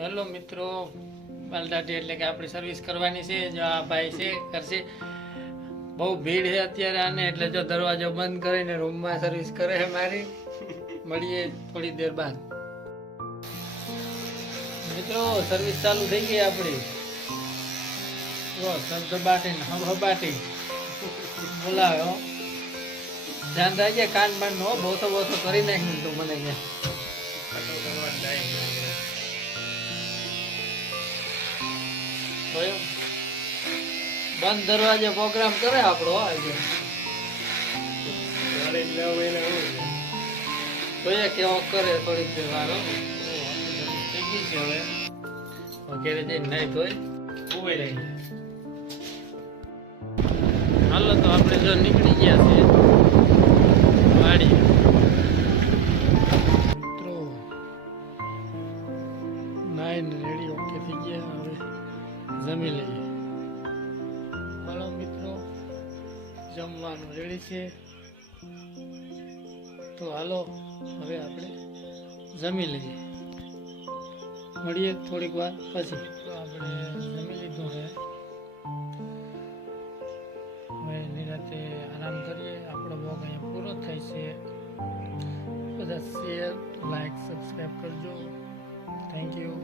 Hello મિત્રો, બાલદાટી એટલે કે આપણી સર્વિસ કરવાની છે. જો આ ભાઈ છે કરશે. બહુ ભીડ છે અત્યારે આને, એટલે જો દરવાજો બંધ કરીને રૂમમાં સર્વિસ કરે છે મારી. મળીએ થોડી દેર બાદ. મિત્રો સર્વિસ ચાલુ થઈ ગઈ આપણી. જો ધબાટી હબાટી બોલાવે હો. ધ્યાન રાખજે કાન બાન નો બોસો કરી નાખી તું મને કે બંધ દરવાજે પ્રોગ્રામ કરે આપણો આજે કેવો કરે થોડીક દેર વાર થઈ ગઈ છે હવે વગેરે જઈને નહીં ધોઈ ઉભી રહી. હાલો તો આપણે જો નીકળી ગયા છે વાડી. મિત્રો નાઈને રેડી ઓકે થઈ ગયા, હવે જમી લઈએ. હાલો મિત્રો, જમવાનું રેડી છે તો હાલો હવે આપણે જમી લઈએ. મળીએ થોડીક વાર પછી. તો આપણે જમી લીધું છે, હવે નિરાતે આરામ કરીએ. આપણો બ્લોગ અહીંયા પૂરો થાય છે. બધા શેર, લાઈક, સબસ્ક્રાઈબ કરજો. Thank you.